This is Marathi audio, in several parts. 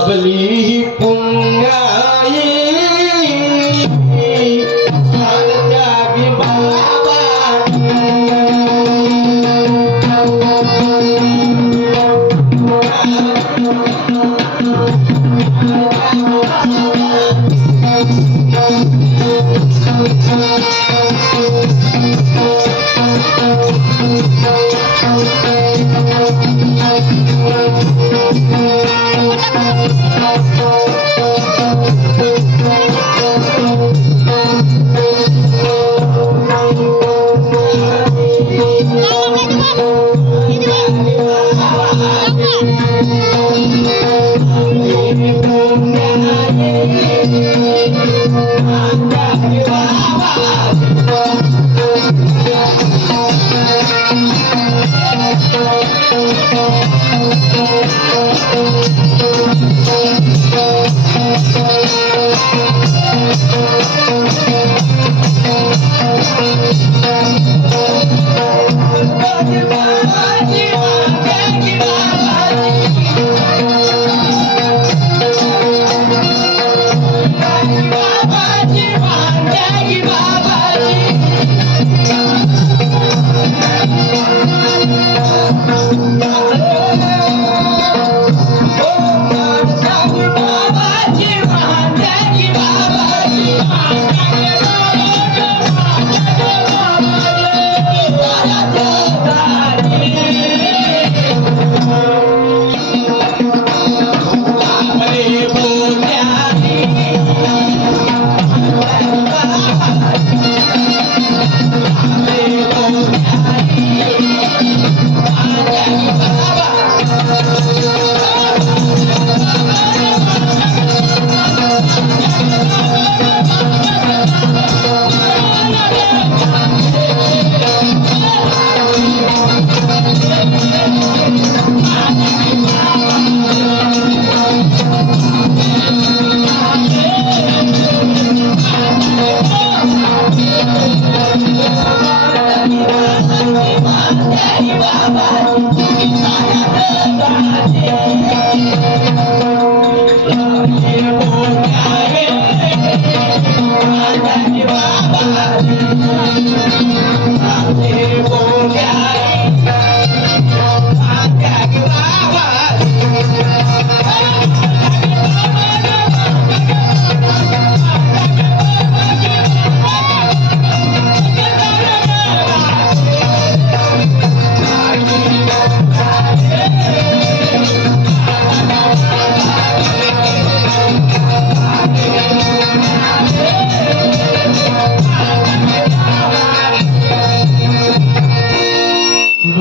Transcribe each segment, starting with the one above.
सबली पुण्याई त्यागी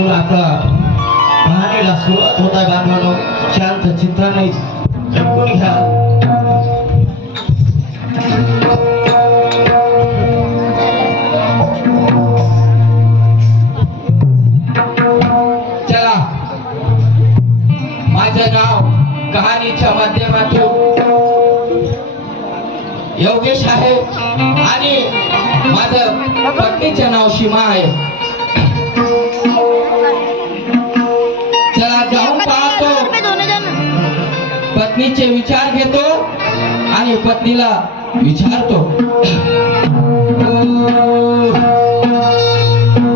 बाबा कहाणीला सुरुवात होता बांधवानो शांत चिंताने जपून घ्या चला माझं नाव कहाणीच्या माध्यमातून योगेश आहे आणि माझं पत्नीचं नाव सीमा आहे चला जाऊन पाहतो पत्नीचे विचार घेतो आणि पत्नीला विचारतो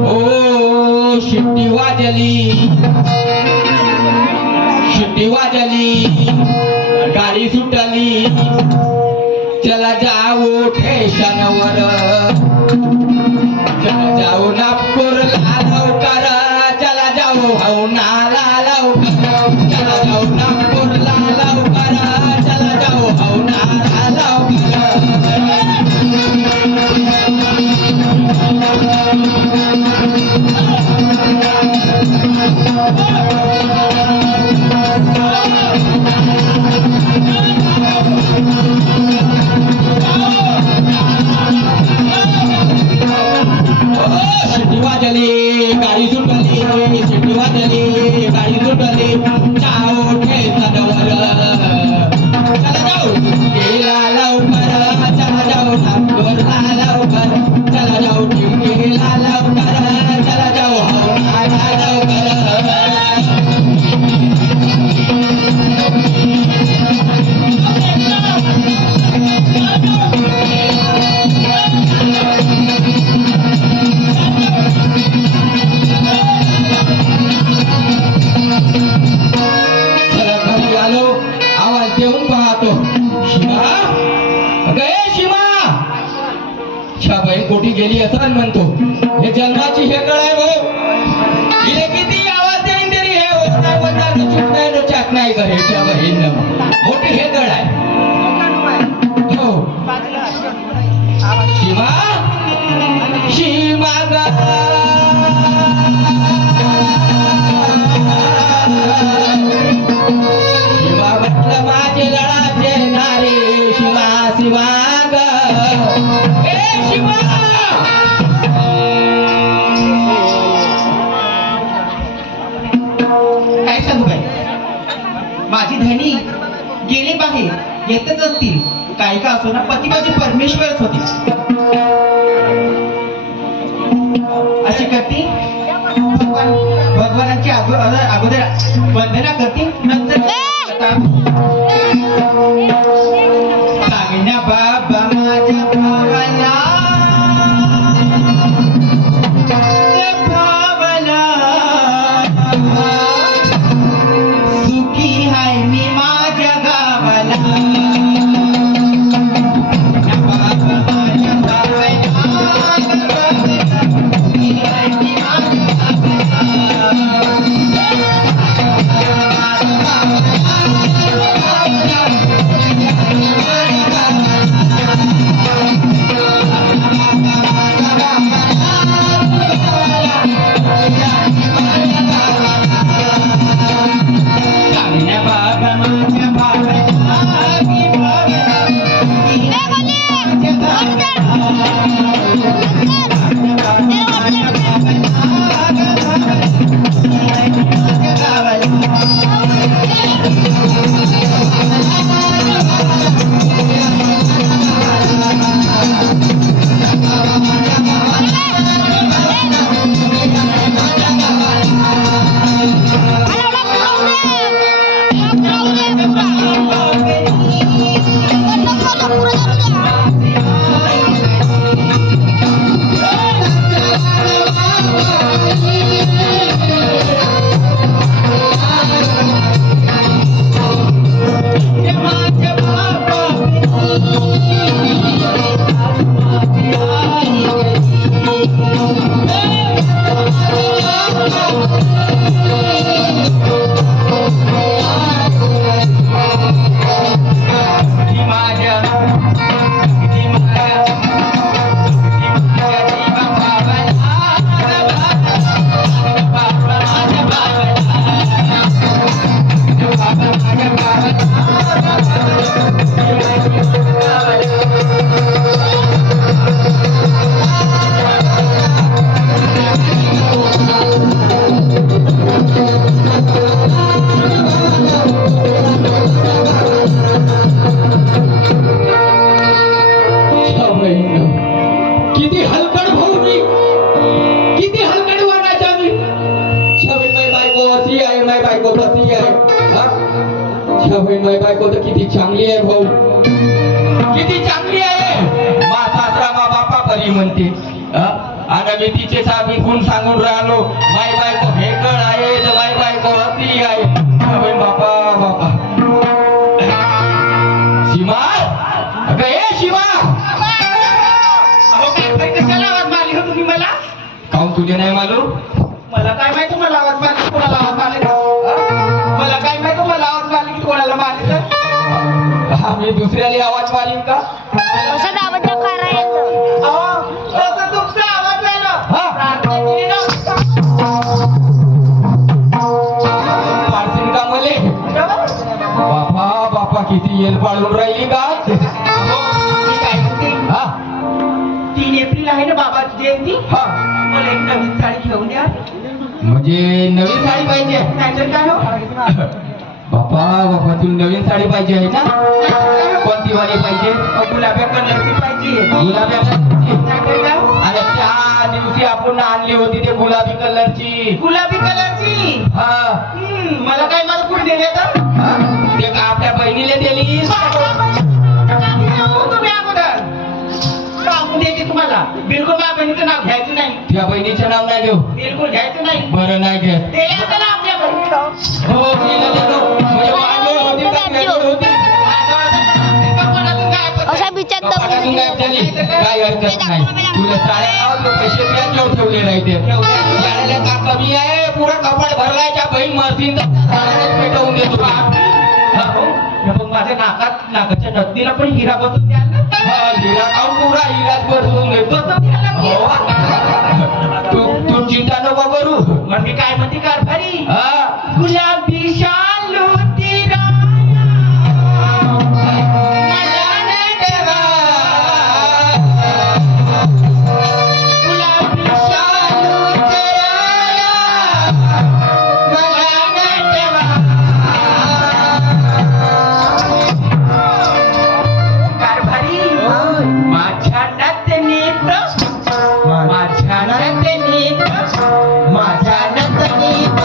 ओ शिट्टी वाजली गाडी सुटली चला जाऊ ठेशनवर चला जाऊ नागपूरला लवकर चला जाऊ हौनाला लवकर चला जाऊ नागपूरला लवकर चला जाऊ हौनाला लवकर शिट्टी वाजली गाडी सुटली शिट्टी वाजली गाडी सुटली गेली असं म्हणतो. हे जन्माची हे कळ आहे भाऊ. हिला किती आवाज देईन तरी हे होत नाही, चूक नाही न चाक नाही करे. मोठी हे कळ आहे. हो शिवा शिवा गा शिवा म्हटलं माझे लढाचे नारे. शिवा शिवा ग ए शिवा. काय सांगू काय, माझी धनी गेले बाहेर, येतच असतील. काय का असो ना, पती माझे परमेश्वरच होते. अशी करते भगवानाची अगोदर वंदना करते, नंतर सांगण्या बाबा माझ्या भावाला सुखी हाय मी माझ्या गावाला. किती हलकड भाऊ मी, किती हलकड वागायचा मी. छबीन माई बायको अशी आहे, माई बायको तशी आहे. छबीन माई बायको तर किती चांगली आहे भाऊ, किती चांगली आहे. मा सासरा मा बापा परी म्हणते. आणि मी तिचे साबी गुण सांगून राहिलो. माई बायको हेकड आहे तर माई बायको अशी आहे. छबीन बापा बापा. शिवा अगं ए शिवा. कशाला आवाज मारली हो तुम्ही मला? काऊन तुझे नाही मालूम? मला काय माहिती मला आवाज मारली, कोणाला आवाज मारले? मला काय माहिती मला आवाज मारली की कोणाला मारली तर? आम्ही दुसऱ्याला आवाज मारीन का? औषध आवाज करायचं. तसं तुमचा आवाज नाही ना. पारसीन का मले? बापा बापा किती येल पाळून राहिली का? मी काय म्हणते, हा 3 एप्रिल आहे ना बाबाची जयंती. हा मला एक नवीन साडी घेऊन द्या. म्हणजे नवीन साडी पाहिजे? नाहीतर काय हो, बापा बापा तू नवीन साडी पाहिजे आहे ना? कोणती वाली पाहिजे? गुलाबी कलरची पाहिजे. गुलाबी कलरची? नाहीतर काय हो, आणि त्या दिवशी आपण आणली होती ते गुलाबी कलरची. गुलाबी कलरची. हा मला काय, मला कुठे दिले तर? हा? ते का आपल्या बहिणीला दिली? हो तुम्ही अगोदर सांगून देते तुम्हाला. बिलकुल माझ्या बहिणीचं नाव घ्यायचं नाही. त्या बहिणीचं नाव नाही घेऊ. बिलकुल घ्यायचं नाही. बरं नाही घेत. ते येतं ना आपल्या बहिणीला. हो तिला देतो. म्हणजे वाजवळ होती का खेळवळ होती? अशा बिचार हातून गायब झाली काय हरकत नाही तुला साड्या नावात पैसे त्याच्यावर ठेवले नाही ते साड्याला का कमी आहे पुरा कपाट भरलायच्या बहीण मरतील तर साड्यालाच पेटवून देतो मग माझ्या नाकाच्या नदीला पण हिरा बसून द्याल ना हिरा काढून पुरा हिराच बसवून देतो तू चिंता नको करू मग मी काय म्हणते कारभारी हा गुलाबी शालू तिरा मला नाही देवा गुलाबी शालू मला नाही देवा कारभारी माझ्या नतनीत माझ्या नतनीत माझ्या नतनीत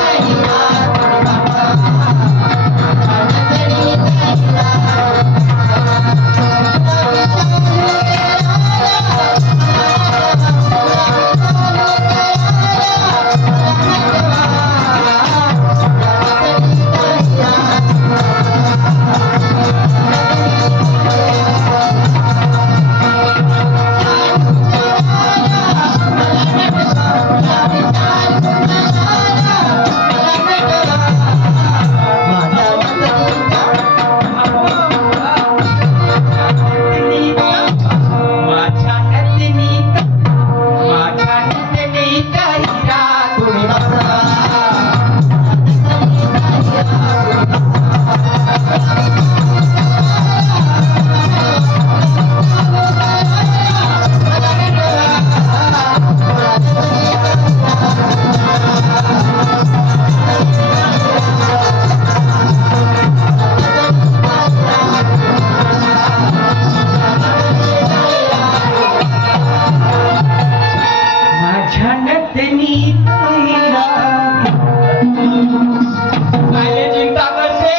काय चिंता करते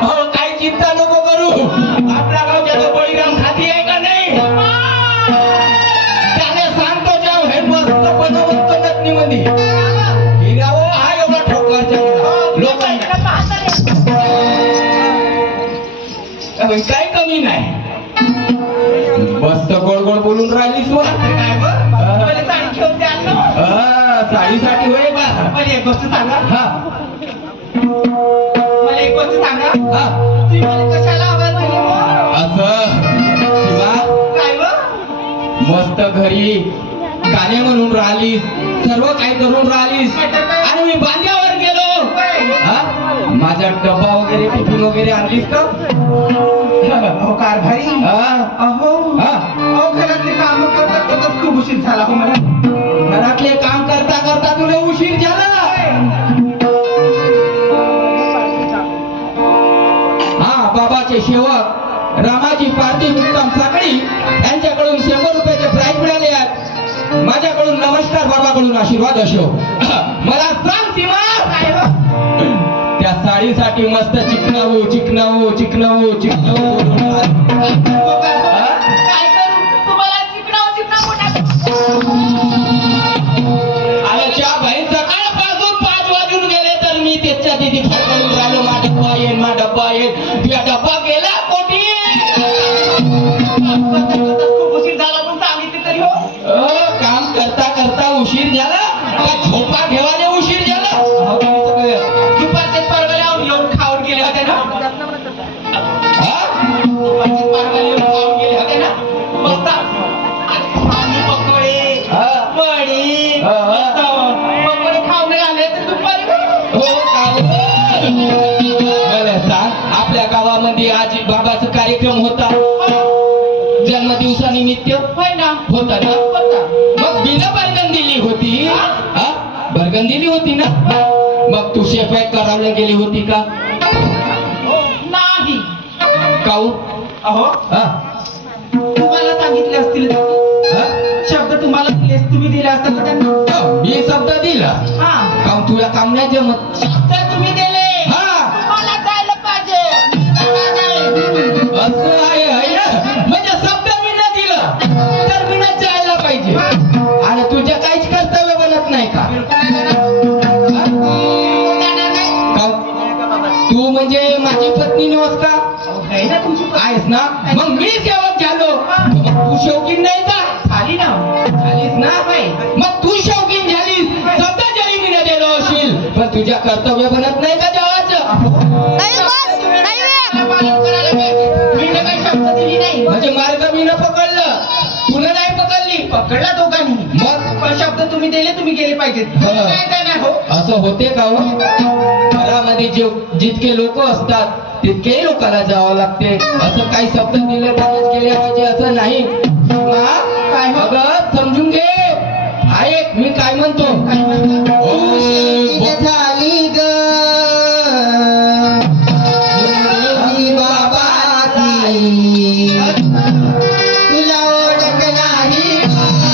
हो काही चिंता नको करू आपल्या गावच्या तो बळीराम खाती आहे का नाही त्याने सांगतो त्या हे मस्त बनवतो नटनीमध्ये हिरा हो हा एवढा ठोकरचा लोक काही कमी नाही मस्त गोड गोड बोलून राहिलीस व काय मला साडी घेऊन द्याल ना साडीसाठी होय बा मला एक गोष्ट सांगा हा मला एक गोष्ट सांगा हा तुम्ही मला कशाला आवाज दिली मग? असं शिवा काय व मस्त घरी गाणे म्हणून राहिलीस सर्व काही करून राहिलीस आणि मी बांध्यावर गेलो हा? माझा डब्बा वगैरे टिफिन वगैरे आणलीस का अहो कारभारी हा? अहो हा? अहो घरातले काम करता खूप उशीर झाला हो मला घरातले काम करता करता तुला उशीर झाला हा बाबाचे सेवक रामाची पार्थिव मुक्काम साखळी यांच्याकडून 100 रुपयाचे प्राइज मिळाले आहेत माझ्याकडून नमस्कार बाबाकडून आशीर्वाद असो मला सांग सीमा त्या साडीसाठी मस्त चिकनावू चिकनावू चिकनावू चिकनावू बोलून काय करू तुम्हाला अरे च्या भाई सकाळपासून 5 वाजून गेले तर मी त्याच्या तिथे फडकून राहिलो मा डब्बा येईल तुझा डब्बा गेला कोठी खूप उशीर झाला पण सांगितले तरी हो काम करता करता उशीर झाला का झोपा घेवाले उशीर झाला दुपारचे परवाल्यावर येऊन खाऊन गेले होते ना हा? दुपारचे परवाले येऊन खाऊन गेले होते ना मस्त आलू पकोडे हा. वडी हा. मस्त पकोडे खाऊन आले तर दुपारी हो का मला सांग आपल्या गावामध्ये आज बाबाचा कार्यक्रम होता जन्मदिवसानिमित्त होय ना होता ना होता मग बिना बर्गन दिली होती हा बर्गन दिली होती ना मग तू शेफॅक करायला गेली होती का नाही काऊ अहो हा? तुम्हाला सांगितले असतील हा? शब्द तुम्हाला दिले तुम्ही दिले असतात ना त्यांना मी शब्द दिला हा काऊन तुला काम नाही जमत शब्द तुम्ही दिले हा तुम्हाला जायला पाहिजे असं आहे ना म्हणजे शब्द मी न दिलं तर मी न जायला पाहिजे आणि तुझ्या काहीच कर्तव्य बनत नाही का हा? काऊ? तू म्हणजे माझी पत्नी नव्हस का आहे ना तुमची आहेस ना मग मी सेवक झालो मग तू शौकीन नाही का झाली ना झालीस ना मग तू शौकीन झालीस सध्या जरी मी न दिलो असेल पण तुझ्या कर्तव्य बनत नाही का देवाचं नाही बस नाही वे. पालन करायला पाहिजे. मी न काही शब्द दिली नाही म्हणजे मार्ग मी न पकडलं तुला नाही पकडली पकडला दोघांनी मग पण शब्द तुम्ही दिले तुम्ही गेले पाहिजेत हा. काय काय नाही हो असं होते का हो घरामध्ये जितके लोक असतात तितकेही लोकांना जावं लागते असं काही शब्द दिले पाहिजे केले पाहिजे असं नाही काय अगं समजून घे ऐक मी काय म्हणतो झाली ग तुला ओळख नाही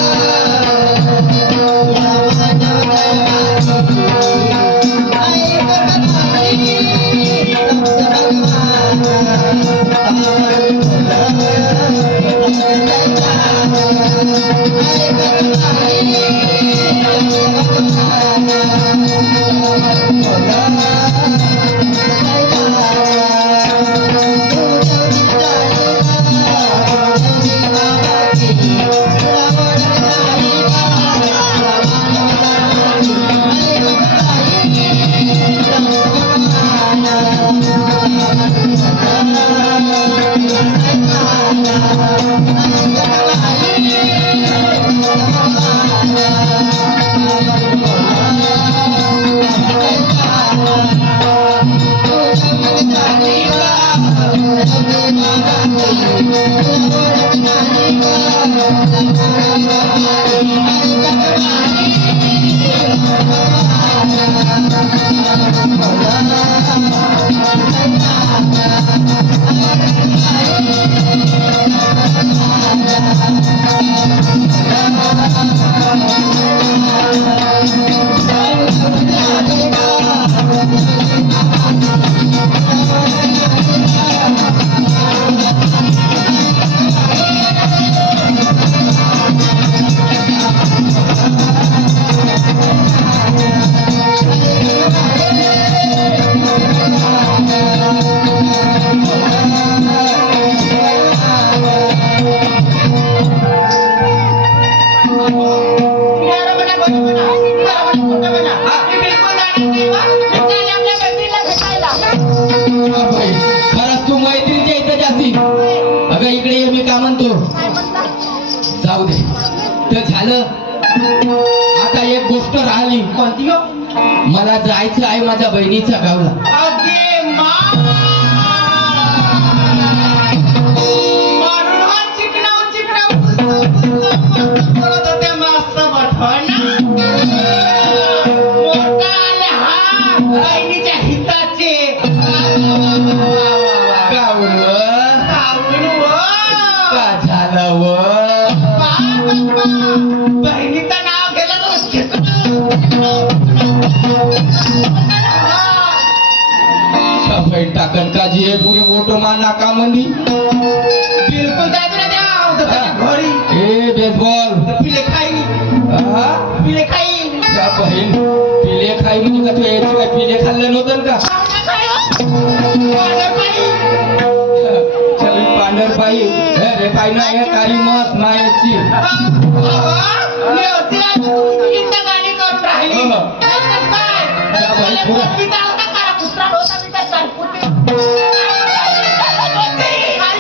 खरंच तू मैत्रीच्या इथं जाती अगं इकडे ये मी का म्हणतो काय म्हणता? जाऊ दे तर झालं आता एक गोष्ट राहिली कोणती हो मला जायचं आहे माझ्या बहिणीच्या गावला अगे मारून हा चिकनाव बोलत होत्या मास्तर बठवण मोठा आले हा बहिणीच्या हिताचे गावून का झालं व बहिणीचं नाव घेतलं तर सफाई टाकन का जी पुरी मोठो मा नाका मंदी बिलकुल जायचं ना त्या घरी ए बेसबॉल पिले खाई पिले खाई त्या बहीण पिले खाई म्हणजे का तू यायची काय पिले खाल्लं नव्हतं का चल पांढर बाई रे पाय नाही काळी मत मायाची गाणी करून राहिली मला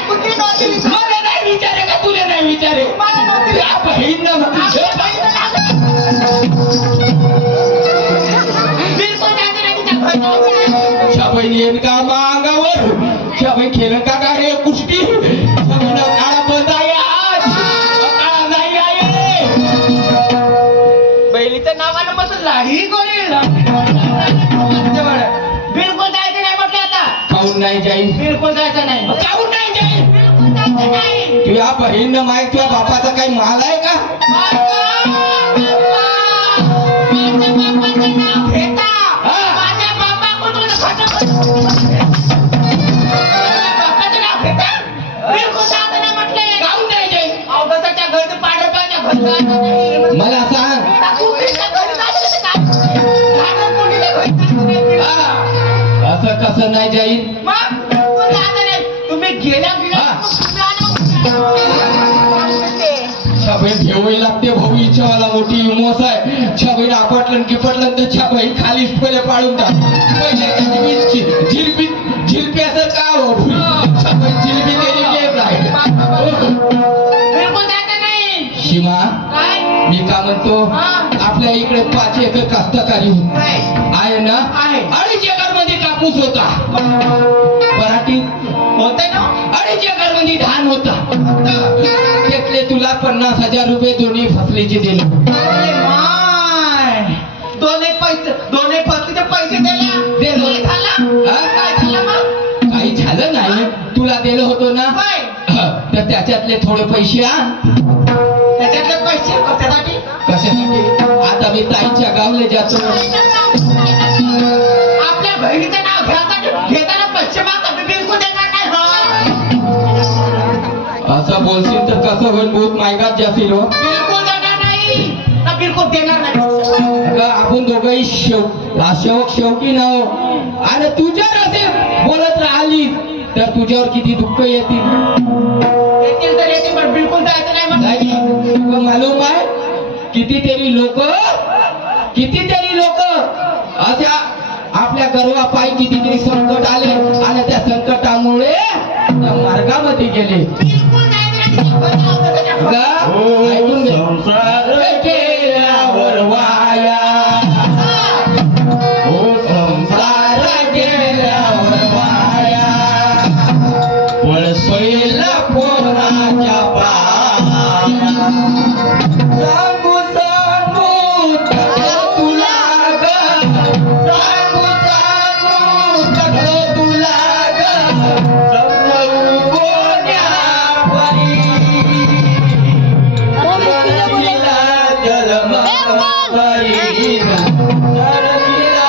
नाही विचारे का तुला नाही विचारे त्या बहीण बहिणी येईन का अंगावर बहीण खेळ का का रे कुस्ती काळा बंद आहे आज काळा नाही आहे बहिणीचं नावानं मग लाडी गोळी बिलकुल जायचं नाही म्हटलं आता खाऊन नाही जाईल बिलकुल जायचं नाही खाऊन नाही जाईल तुझ्या बहीण माहित तुझ्या बापाचा काही माल आहे का मला सांग असं कसं नाही जाईल तुम्ही गेल्या छाबईन ठेवावी लागते भाऊ इच्छावाला मोठी मोस आहे छाबईन आपटलं की पटलं तर छाबईन खालीच पहिले पाडून टाक पहिले झिलपी असं का हो छाबईन झिलपी केली गेम नाही बिलकुल जायचं नाही. शिमा काय मी का म्हणतो आपल्या इकडे 5 एकर कास्तकारी काय? आहे ना आहे. 2.5 एकर मध्ये कापूस होता पराठी होतंय ना? 2.5 एकर मध्ये धान होता त्यातले तुला 50,000 रुपये दोन्ही फसलीचे दिले अरे माय. दोन्ही फसलीचे पैसे दिला. दिले. काय झालं? हा? काय झालं मग? काही झालं नाही तुला दिलं होतं ना काय? तर त्याच्यातले थोडे पैसे आण त्याच्यातले पैसे कशासाठी? कशासाठी आता मी ताईच्या गावले जातो आपल्या बहिणीचं नाव घेताना पैसे मागता मी बिलकुल देणार नाही हो. असं बोलशील तर कसं होईल बहुत मायगात जाशील हो बिलकुल देणार नाही ना, बिलकुल देणार नाही. अगं, आपण दोघंही शेवक शेवकी नाव आणि तुझ्यावर असे बोलत राहिली तर तुझ्यावर किती दुःख येतील येतील तर येतील पण बिलकुल जायचं नाही मग. नाही, तुला मालूम आहे कितीतरी लोक अशा आपल्या गर्वापायी कितीतरी संकट आले आणि त्या संकटामुळे त्या मार्गामध्ये गेले बिलकुल जायचं नाही. अगं, ऐकून घे. संसार केल्यावर वाया हो संसार केल्यावर वाया पहिला पोराच्या पाया सांगू तकं तुला ग सांगू तकं तुला ग समजू कोण्यापरी धरतीला जन्म करीन धरतीला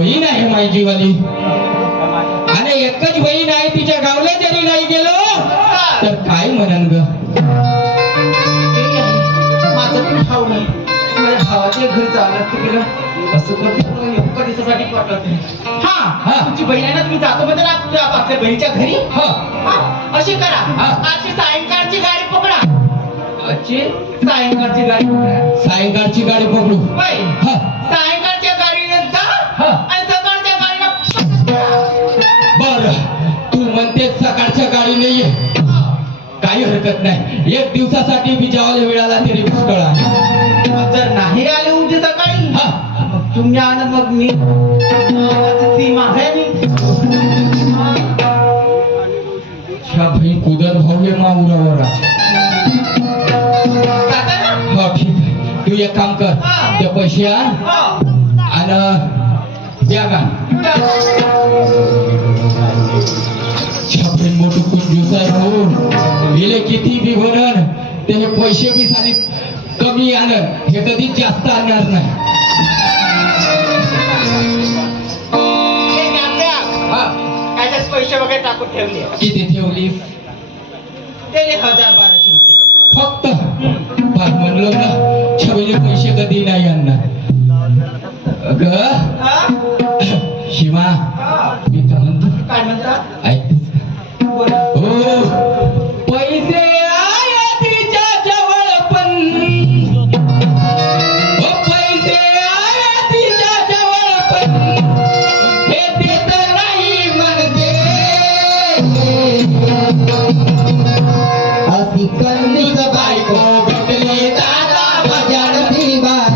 बहीण आहे माझी जीवाली, आणि एकच बहीण आहे, तिच्या गावला जरी नाही गेलो तर काय म्हणन ग. माझं पण भाऊ नाही, माझ्या भावाच्या घरी चालत तिकडं असं करते एका दिवसासाठी पाठवते. हा तुमची बहीण आहे ना, तुम्ही जातो म्हणजे ना तुझ्या आपल्या बहिणीच्या घरी. हा अशी करा, हा. आजची सायंकाळची गाडी पकडा. अच्छे, सायंकाळची गाडी पकडा. सायंकाळची गाडी पकडू. बाई, हा सायंकाळच्या गाडीने जा हा. आणि सकाळच्या गाडीला बर, तू म्हणते सकाळच्या गाडीने ये, काही हरकत नाही. एक दिवसासाठी बी जावला मिळाला तरी पुष्कळ आहे. जर नाही आले उद्या सकाळी हा. मग तुम्ही आला मग मी सीमा आहे मी. ह्या बहीण कुदर भाऊ ये माउरावर जाता ना? हो ठीक आहे, तू एक काम कर, हा. ते पैसे आण हा. आणि बॅग आण. छापीन मोठं कुंजूस आहे भाऊ, गेले किती बी बनन ते हे पैसे बी खाली कमी आणन, हे कधीच जास्त आणणार नाही. हे नात्या, हा, त्याच्यात पैसे वगैरे टाकून ठेवले. किती ठेवलीस? त्याने 1000-1200 रुपये. फक्त फार म्हणलो ना, छबीले पैसे कधी नाही आणणार. ग हा? शिमा, हा. मी तर म्हणतो, काय म्हणता? ऐकतेस का? बोला. हो, पैसे आहे तिच्या जवळ पण, हो पैसे आहे तिच्या जवळ पण, हे देत नाही म्हणते. अशी कन्नीच बायको भेटली दादा माझ्या नशिबात,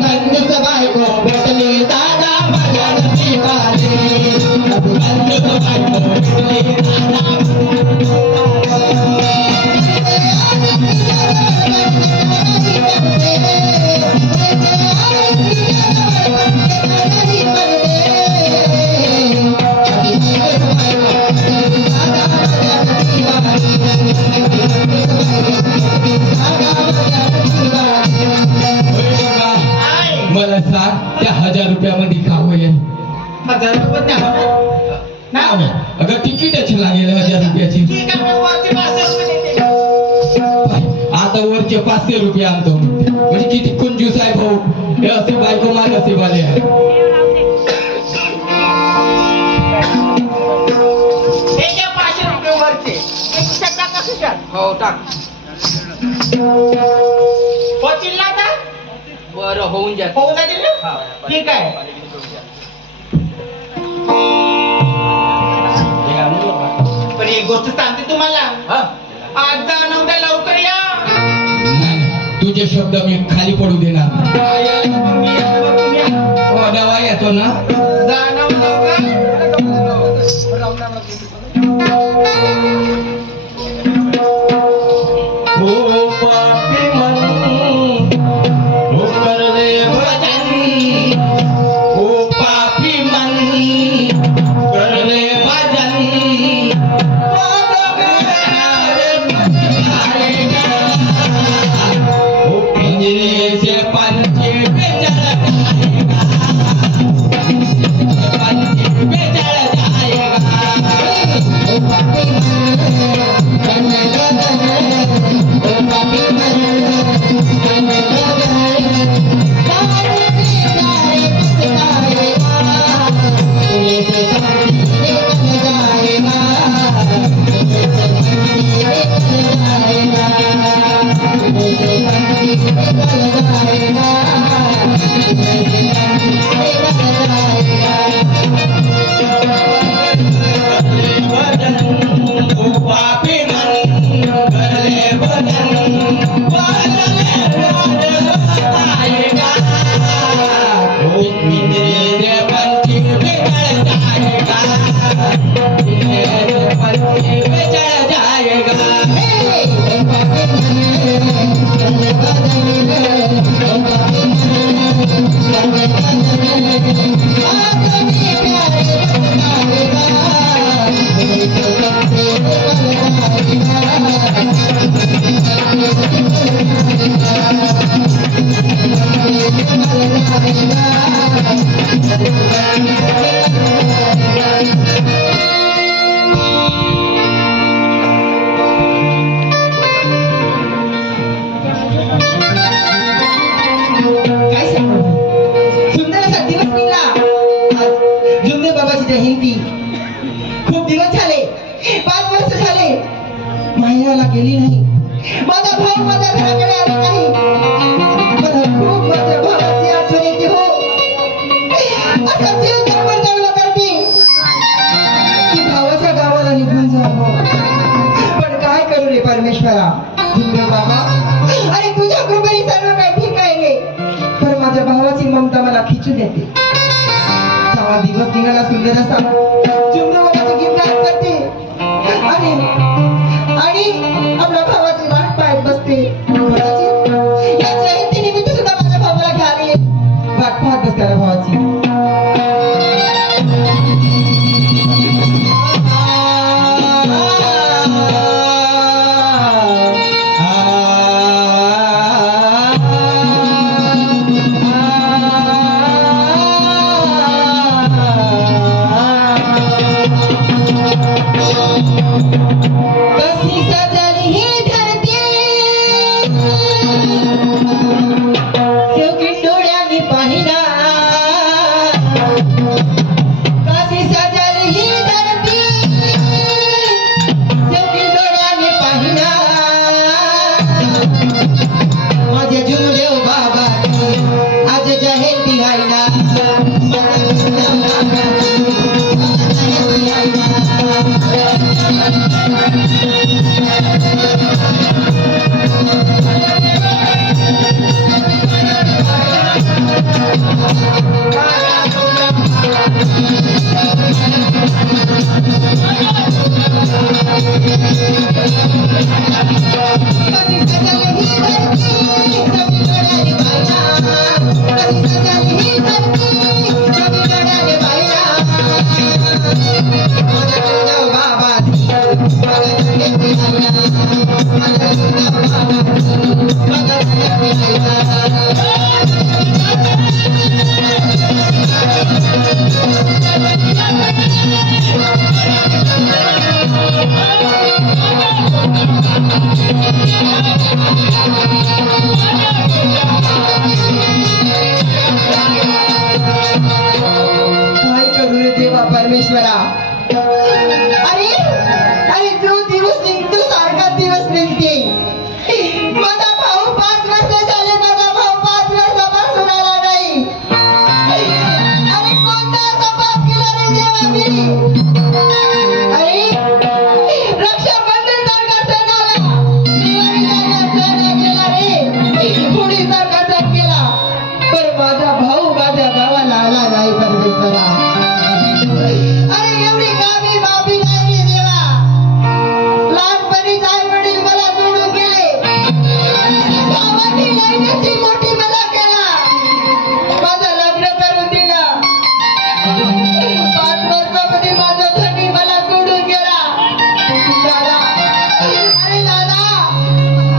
कन्नीच बायको भेटली दादा माझ्या नशिबात. मला सांग, त्या 1000 रुपयामध्ये का होईल? 1000 रुपये द्या ना. नाव अगं तिकीटच लागेल 1000 रुपयाची. ठीक आहे, मग वरचे 500 रुपये देते. आता वरचे 500 रुपये आणतो, म्हणजे किती कंजूस आहे भाऊ. हे असे बायको मान नसीबाले आहे. हे घ्या 500 रुपये वरचे. हे खिशात टाका, खिशात. हो टाक. होतील ना आता? बरं होऊन जा. होऊन जातील ना? ठीक आहे. पण एक गोष्ट सांगते तुम्हाला, आज जा न उद्या लवकर या. तुझे शब्द मी खाली पडू देणार. तुम्ही या. हो, डवा येतो ना. जा न लवकर. हो पापी मन, हो कर रे भजन, हो पापी मन, कर रे भजन, हो पिंजरे से पंछी बेचड़ जाएगा, पंछी बेचड़ जाएगा. हो पापी मन, कर रे भजन, हो पापी मन. माझा भाऊ माझ्या घराकडे आला नाही. मला खूप माझ्या भावाची आठवण येते हो. आता जीव दळबळ करते की भावाच्या गावाला निघून जावं. पण काय करू रे परमेश्वरा. झुंबर बाबा, अरे तुझ्या कृपेने सर्व काही ठीक आहे रे. पण माझ्या भावाची ममता मला खिचून येते. चांगला दिवस निघाला सुंदर असा झुंबर बाबाची गीत गात करते आणि आपल्या भावाची वाट पाहत बसते. कदाचित या जयंतीनिमित्त सुद्धा माझ्या भावाला घ्यायला येईल. वाट पाहत बसते त्या भावाची. कशी सजली ही धरती शेवटी डोळ्यांनी पाहिना. कशी सजली ही धरती शेवटी डोळ्यांनी पाहिना. माझे जुमदेव बाबा आज जयंती आहे ना. परमेश्वरा. अरे अरे जो दिवस निघतो सारखा दिवस निघते. माझा भाऊ 5 वर्ष झाले. माझा भाऊ 5 वर्षापासून आला नाही. अरे कोणता असा पाप केला रे देवा मी. अरे रक्षाबंधन सारखा सण आला. दिवाळी सारखा सण गेला रे. होळी सारखा सण गेला. पण माझा भाऊ माझ्या गावाला आला नाही परमेश्वरा. अरे एवढी गावी बाबी नाही रे देवा. लहानपणीच आई वडील मला सोडून गेले. बाबांनी लग्नाची मोठी मला केला. माझं लग्न करून दिलं. 5 वर्षामध्ये माझं धनी मला सोडून गेला. दादा, अरे दादा,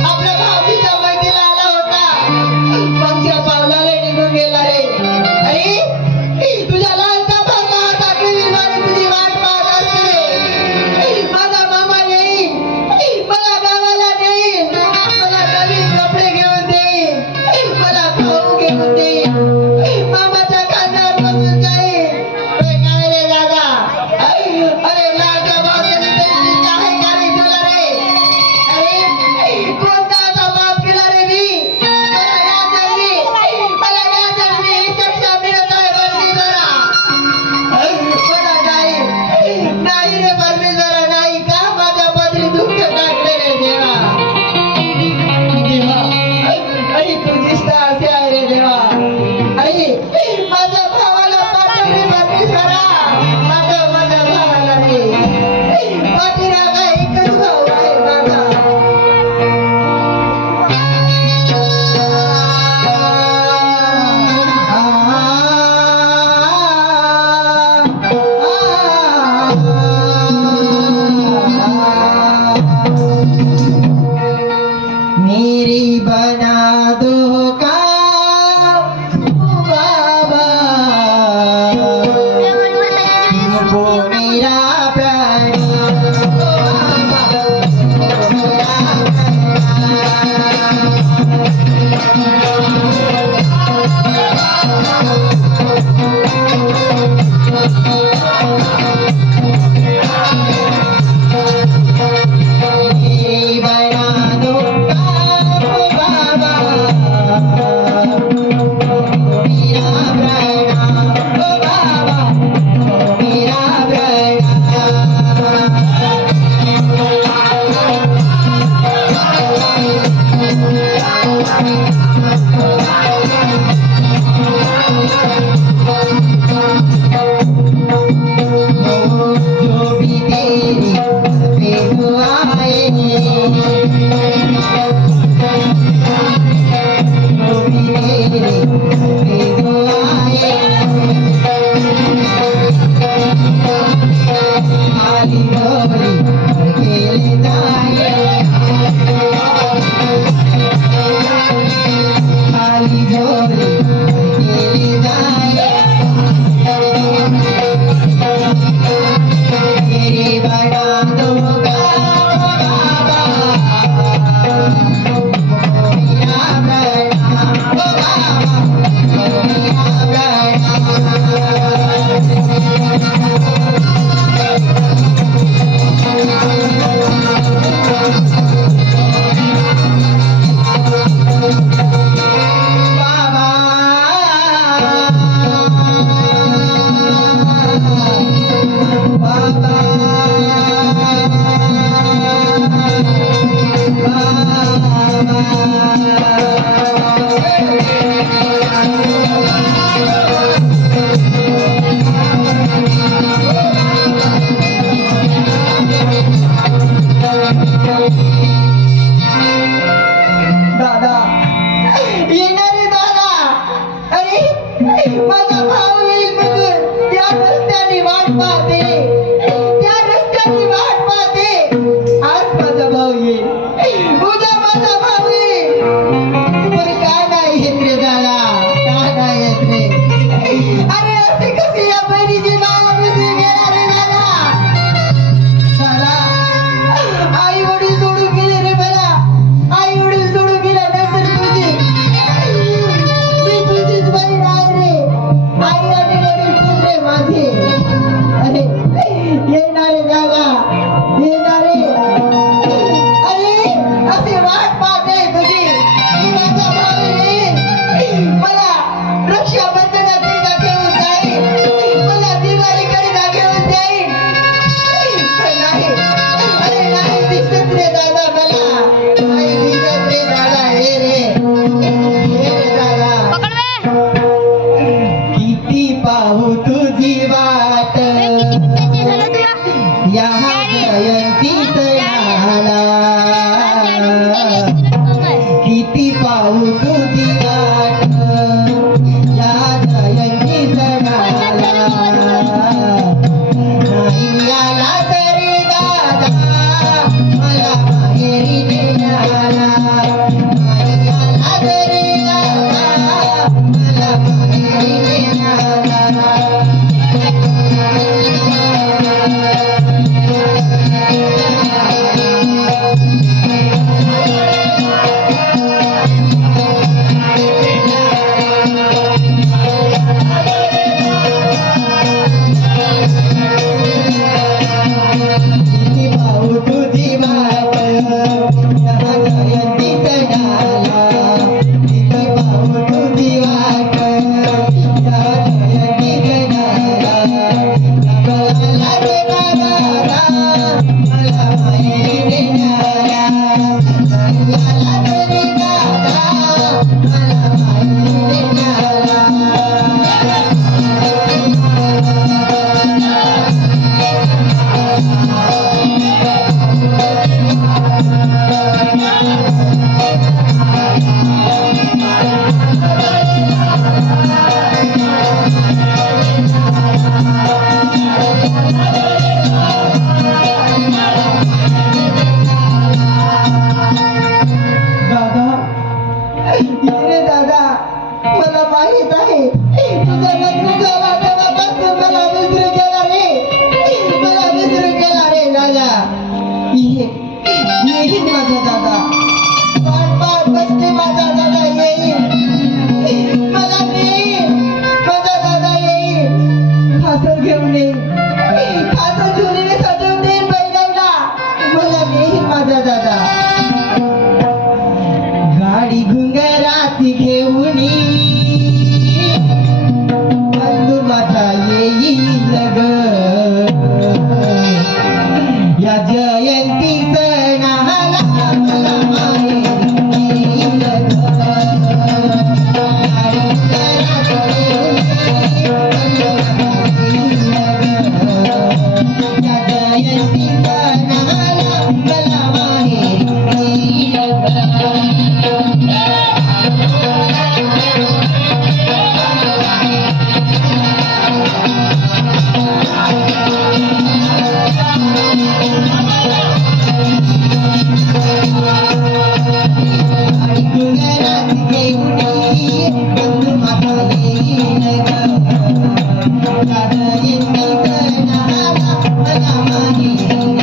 आपल्या भाऊजीच्या मैत्रीला आला होता. पक्ष पावलाने निघून गेला रे. अरे तुझ्या लहानचा तुझी वाट पाहत असते. माझा मामा येईल. मला गावाला नेईल. मला नवीन कपडे घेऊन देईल. मला खाऊ घेऊन देईल. मामाच्या खांद्यावर बसून जाईल. काय रे दादा. अरे लहानचा बाप काय करे तुला रे. अरे कोणता असा बाप केला रे मी. मला या जन्मी शिक्षा मिळत आहे परमेश्वरा. नाही रे परमेश्वरा नाही. का माझ्या पदरी दुःख टाकले रे देवा. देवा अरे तुझीच तर असे आहे रे देवा. अरे माझ्या भावाला पाठव रे परमेश्वरा. माझ्या भावाला रे. पाठीरागा एकच भाऊ आहे माझा. मेरी बना दो का बाबा. तुमको मेरा प्यार. मेरी बना दो रे दादा मला माहित आहे तुझं लग्न झालं तेव्हापासून मला विसरू गेला रे मला विसरू गेला रे दादा येईल माझा दादा वाट पाहत बसते माझा दादा येईल मला येईल माझा दादा येईल खासर घेऊन येईल खासर झुलीने सजवून देईल बैलाला मला येईल माझा दादा गाडी घुंगराची घेऊन बंधू माझा येईल ग या जयंती सणाला मला माहेरी येईल ग. गाडी घुंगराची घेऊन या जयंती सणाला मला माहेरी येईल ग. आणि घुंगरात घेऊन बंधू माझा येईल ग. या जयंती सणाला मला माहेरी